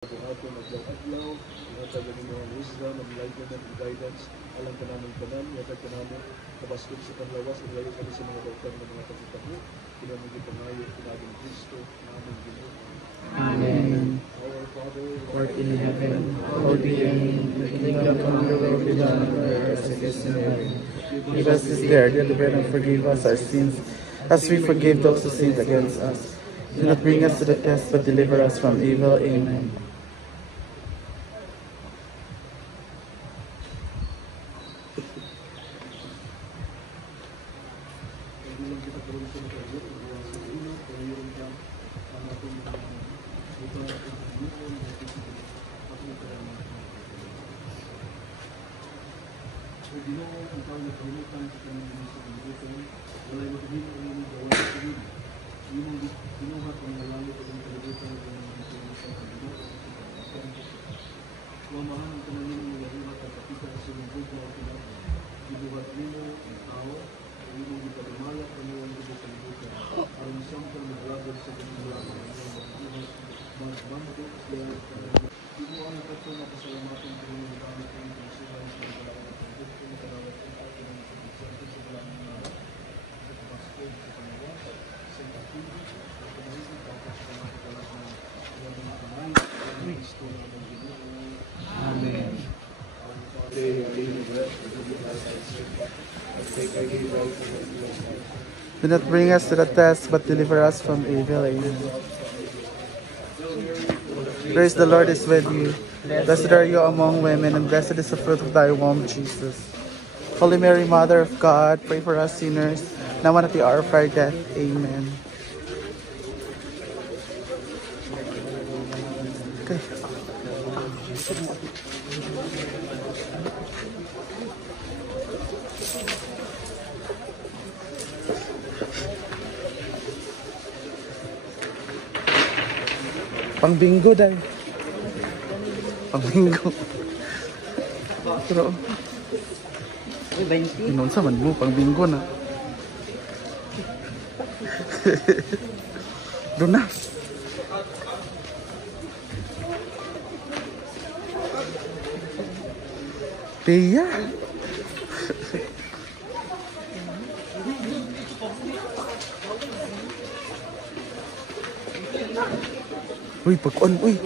Buhaton adlaw-adlaw, ihatag ang wisdom, enlightenment, and guidance, alang ka namin tanan, ihatag ka namin, kabaskog sa panlawas, at layo kami sa mga bautang ng mga pagkitaho, pinamigit pangayo, pinaging Kristo, namin Ginoo. Amen. Our Father, Who art in heaven, hallowed be your name. Your kingdom come, your will be done on earth as it is in heaven. Give us this day our daily bread and forgive us our sins, as we forgive those who sin against us. Do not bring us to the test, but deliver us from evil. Amen. Do not bring us to the test, but deliver us from evil. Amen. Praise the Lord is with you. Blessed are you among women, and blessed is the fruit of thy womb, Jesus. Holy Mary, Mother of God, pray for us sinners, now and at the hour of our death. Amen. Okay. Pang bingo dahil. Pang bingo. Pero inon sa man mo pang bingo na. Doon na. Pia. Uy, pag-on, uy.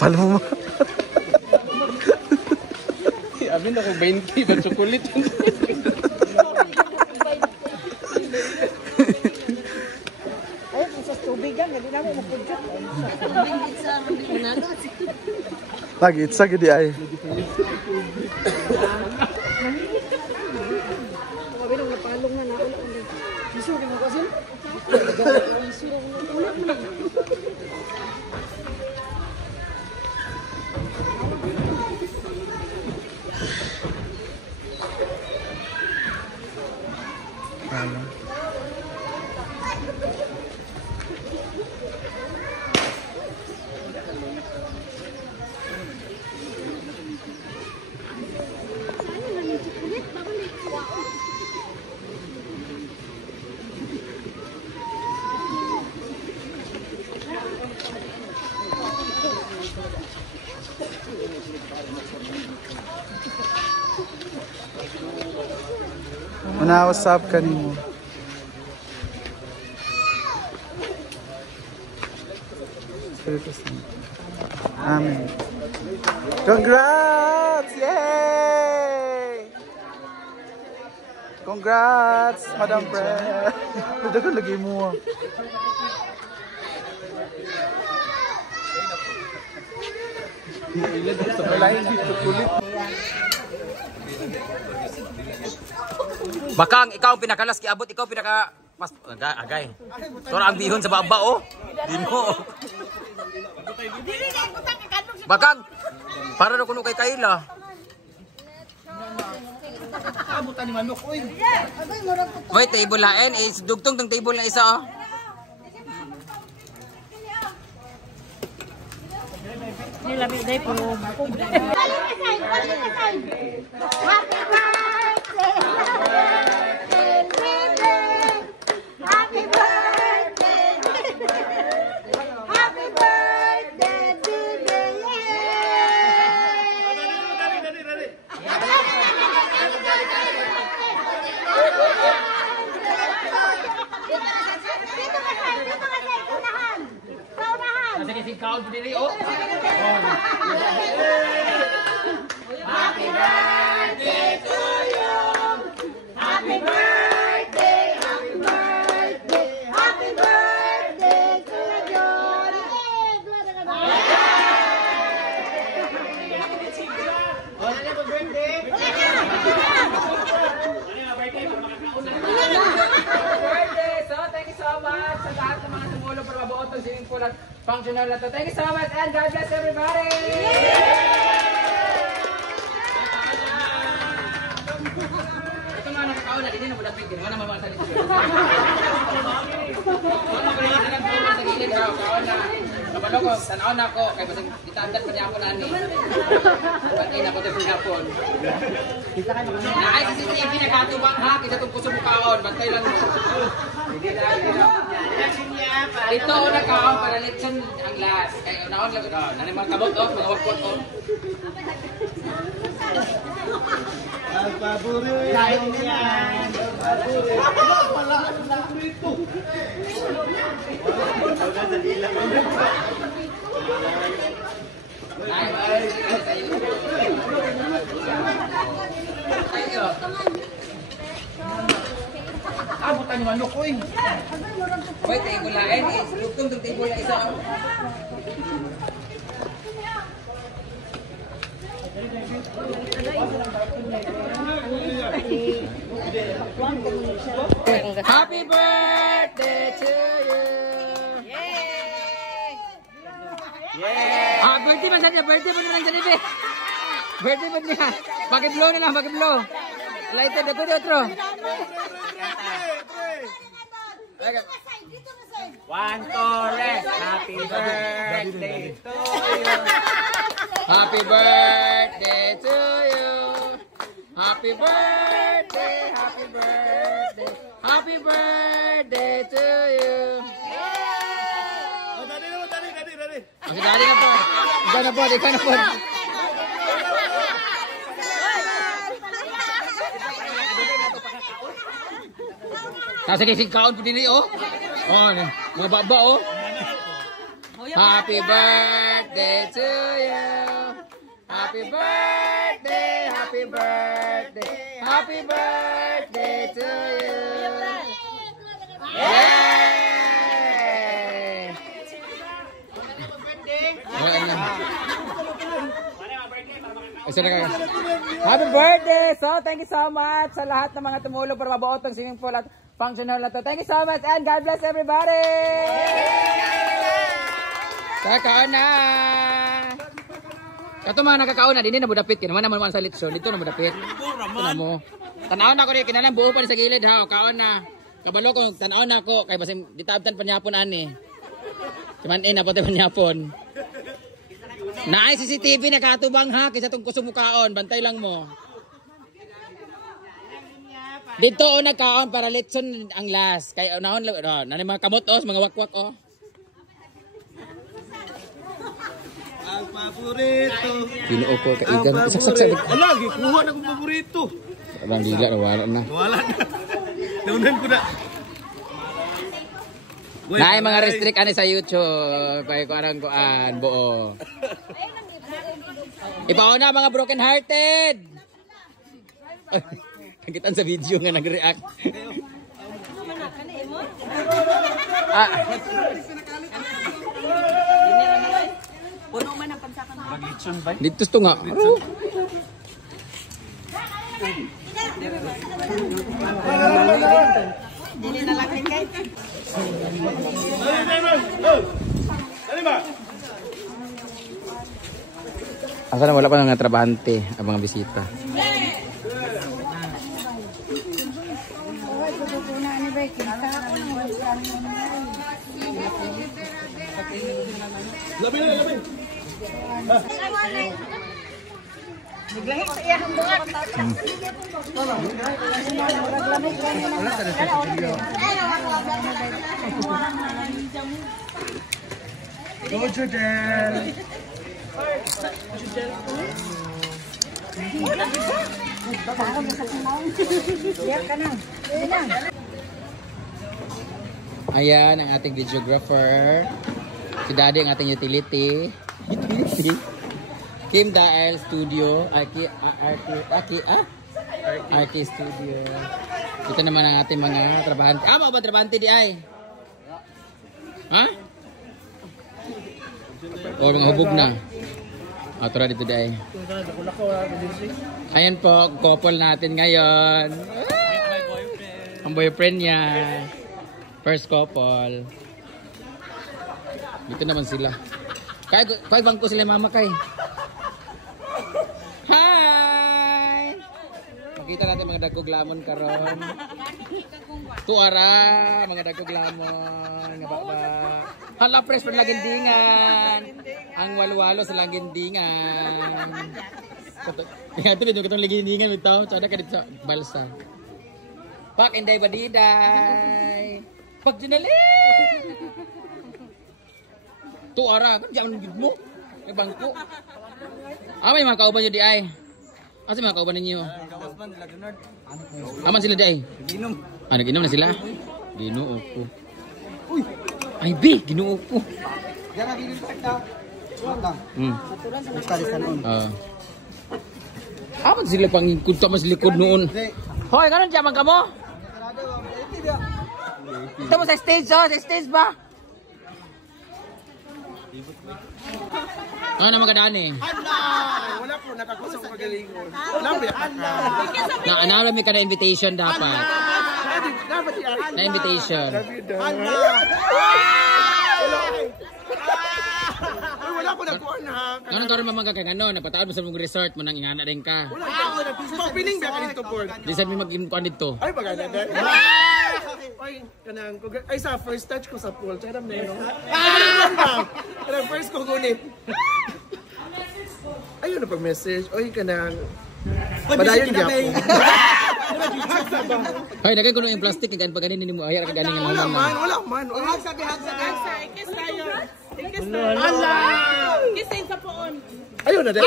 Pala mo. Abin ako 20 ba chocolate. Ay, sa tubig yan, hindi namin mapudjot. Lagi, it's a good ay. Kabinang napalong na naulat. Isu ka mo kasi? Isu na ulat mo. Manawasap ka nimo. Amen. Congrats! Yay! Congrats, Madam Pre. Dito ka lagi mo. Bakang ikaw ang pinakalas kiabot, ikaw pinaka mas agay. Tora ang bihon sa baba oh. Di mo. Bakang para na kuno kay Kayla. Wait, table lain is dugtong tong table na isa oh. Nilabi day po. Happy birthday! kaon po dili oh. Happy birthday to you. Happy birthday, happy birthday, happy birthday to you. Birthday! So, thank you so much sa lahat ng mga tumulong para mabuo itong swimming pool at functional na to. Thank you so much and God bless everybody! Ito nga nakakaon na, hindi na mula pwede. Wala naman mga salita. Wala pa rin silang puro sa gilid. Kaon na. Kabalo ko, tanaw na ako. Kaya basang itandad pa niya ako na ni. Pati na ko ito pinapon. Naay sa CCTV nagkatubang ha. Kita itong puso mo kaon. Bantay lang mo. Ito o nagkaon para litson ang last. Kaya unaon lang. Nanay mga kabot o. Mga wakot o. Ang paborito yan. Wala ang paborito. Abutan yung manok ko eh. Wait, tayo gulain eh. Lugtong itong table na isa. Happy birthday to you! Yay! Ah, birthday man siya. Birthday mo na lang siya, Nibe. Birthday mo niya. Pakiblow na lang, pakiblow. Lighted ako dito. One, two, rest. Happy birthday to you. Happy birthday to you. Happy birthday, happy birthday. Happy birthday to you. Oh, dali naman, dali. Ang dali na po. Ikaw na po, ikaw na po. Tapos sige, kaon po dili, oh. Oh, mga baba, oh. Happy birthday to you. Happy birthday, happy birthday. Happy birthday to you. Yay! Happy birthday! So, thank you so much sa lahat ng mga tumulong para mabuo itong swimming pool at functional na to. Thank you so much and God bless everybody! Kakaon na! Kato mga nakakaon na, hindi na budapit. Kinaman naman sa litsyon. Dito na budapit. Ito na mo. Tanaw na ko rin. Kinalang buo pa rin sa gilid ha. Kaon na. Kabalo ko, tanaw na ko. Kaya basim, ditabtan pa niyapon ani. Simanin na pati pa niyapon. Naay CCTV nakatubang ha. Kisa itong kuso mo kaon. Bantay lang mo. Dito o nagkaon para litson ang last. Kaya unahon lang. Nanay mga kamot o. Mga wakwak o. Ang paborito. Pinuo ko kaigan. Saksak. Ala, gikuha na kong paborito. Abang dila na wala na. Wala na. Naunan ko na. Naay mga restrict ani sa YouTube. Kaya ko arang kuan buo. Ipauna mga broken hearted. Kagitan sa video nga nag-react. Puno man ang pansakan. Dito to nga. Dili na lang kay. Dali ba? Asa na wala pa nga trabahante ang mga bisita. Labi. Naglahi sa iyang buhat. Go, Jodel. Ayan ang ating videographer. Si Daddy ang ating utility. Kim Dael Studio. RK Studio. Ito naman ang ating mga trabahante. Mo ba trabahante di ay? Ha? O mga hubog na. Tura dito di ay. Ayan po, couple natin ngayon. Ang boyfriend niya. First couple. Dito naman sila. Kaya bangko sila mama kay. Hi! Makita natin mga dagkog lamon karon. Tuara, mga dagkog lamon. Nga baba. Hala, press for lagindingan. Ang walwalo sa lagindingan. Ito dito katong lagindingan ito. Tsada ka dito sa balsa. Pak, inday badiday. Pag dinalin! Tuara, kan jangan gid mo. May bangko. May mga kauban nyo di ay. Kasi mga kauban ninyo. Aman sila di ay. Ginom. Nag-inom na sila? Ginoo ko. Uy! Ay, B! Ginoo ko. Diyan nagiging pakta. Aman sila pangikod ka mas likod noon. Hoy, ganun dyan ka mo? Ito mo sa stage, oh. Sa stage ba? Ano naman kadaan eh? Wala po, nakakusang magalingon. Naanala ka na invitation dapat. Na invitation. Wala ko nakuha na. Ganun ka rin mamang kakagano. Napataon mo sa mong resort mo nang ingana rin ka. Piling ba ka dito, board? Di sabi mag-impuan dito. Ay, bagay na. Ay, kanang ay sa first touch ko sa pool. Charam na yun. Kanang first ko gunit. Ayun na pag-message. Oy, kanang padayon niya ako. Hoy, nagay ko yung plastic. Pag ganin mo, ayar ka ganin Wala man. Hag sabi. Ikis tayo. Ikis tayo. Ikis tayo sa poon. Ayun na din.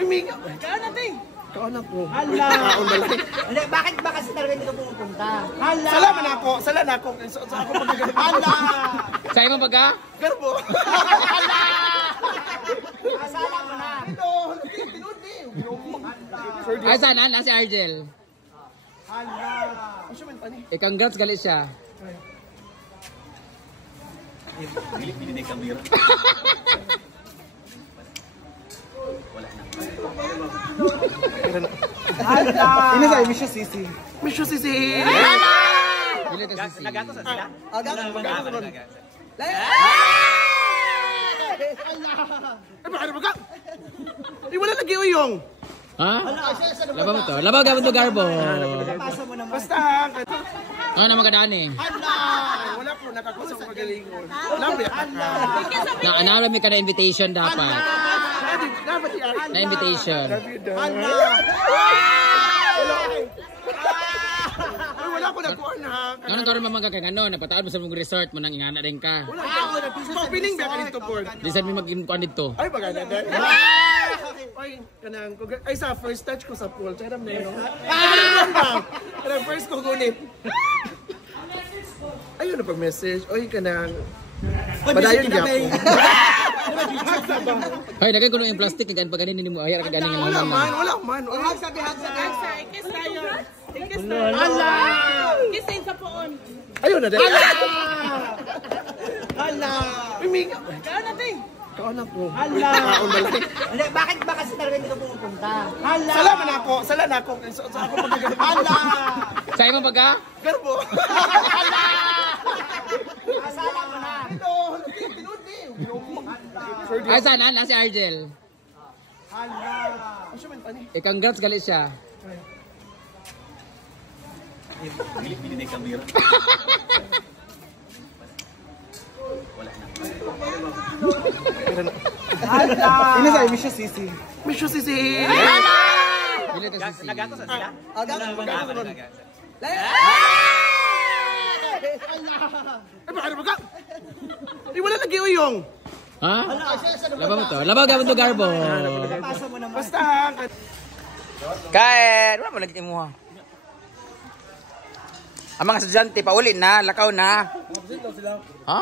Piminga. Kaan natin. Kaon ako. Kaon balay. Hindi, bakit ba kasi talaga hindi ka pumupunta? Salaman ako. Sa ako pagkagaling. Sa'yo mo baga? Garbo. Asala mo na. Ay, sana? Nasi Argel. Congrats galit siya. Hindi kamera. Ini sa Misho Sisi. Misho Sisi. Dili ta sisi. Nagato sa sila? Ay, baka. Di wala lagi uyong. Ha? Laban mo to? Laban ka mo to, Garbo. Basta. Ano naman kadaan eh? Wala po, nakakusang magalingon. Naanala ka na invitation dapat. Na invitation. Wala ko nakuha na. Ganun ka rin mamang kakagano. Napataon mo sa mong resort mo nang ingana rin ka. Piling ba ka dito, board? Di sabi mag-impuan dito. Ay, bagay na din. Ay, kanang ay sa first touch ko sa pool. Charam na yun. Kanang first ko gunit. Ayun na pag-message. Oy, kanang padayon niya ako. Hoy, nagay ko yung plastic. Pag ganin mo, ayar ka ganin nga Wala naman. man. Hag sabi. Ikis tayo. Ikis tayo. Ikis tayo sa poon. Ayun na din. Piminga. Kaan natin. Kaon ako. Kaon balay. Hindi, bakit ba kasi talaga hindi ka pumupunta? Salaman ako. Sa ako pagkagaling. Sa'yo mo baga? Garbo. Asala mo na. Ay, sana? Nasi Argel. Congrats galit siya. Hindi kamera. Ini sa Misho Sisi. Misho Sisi. Dili ta sisi. Nagato sa sila? Ay, baka. Di wala lagi uyong. Ha? Laban mo to? Laban ka mo to, Garbo. Basta. Kain! Wala mo lagi mo ha. Ang mga estudyante, pauli na, lakaw na. Ha?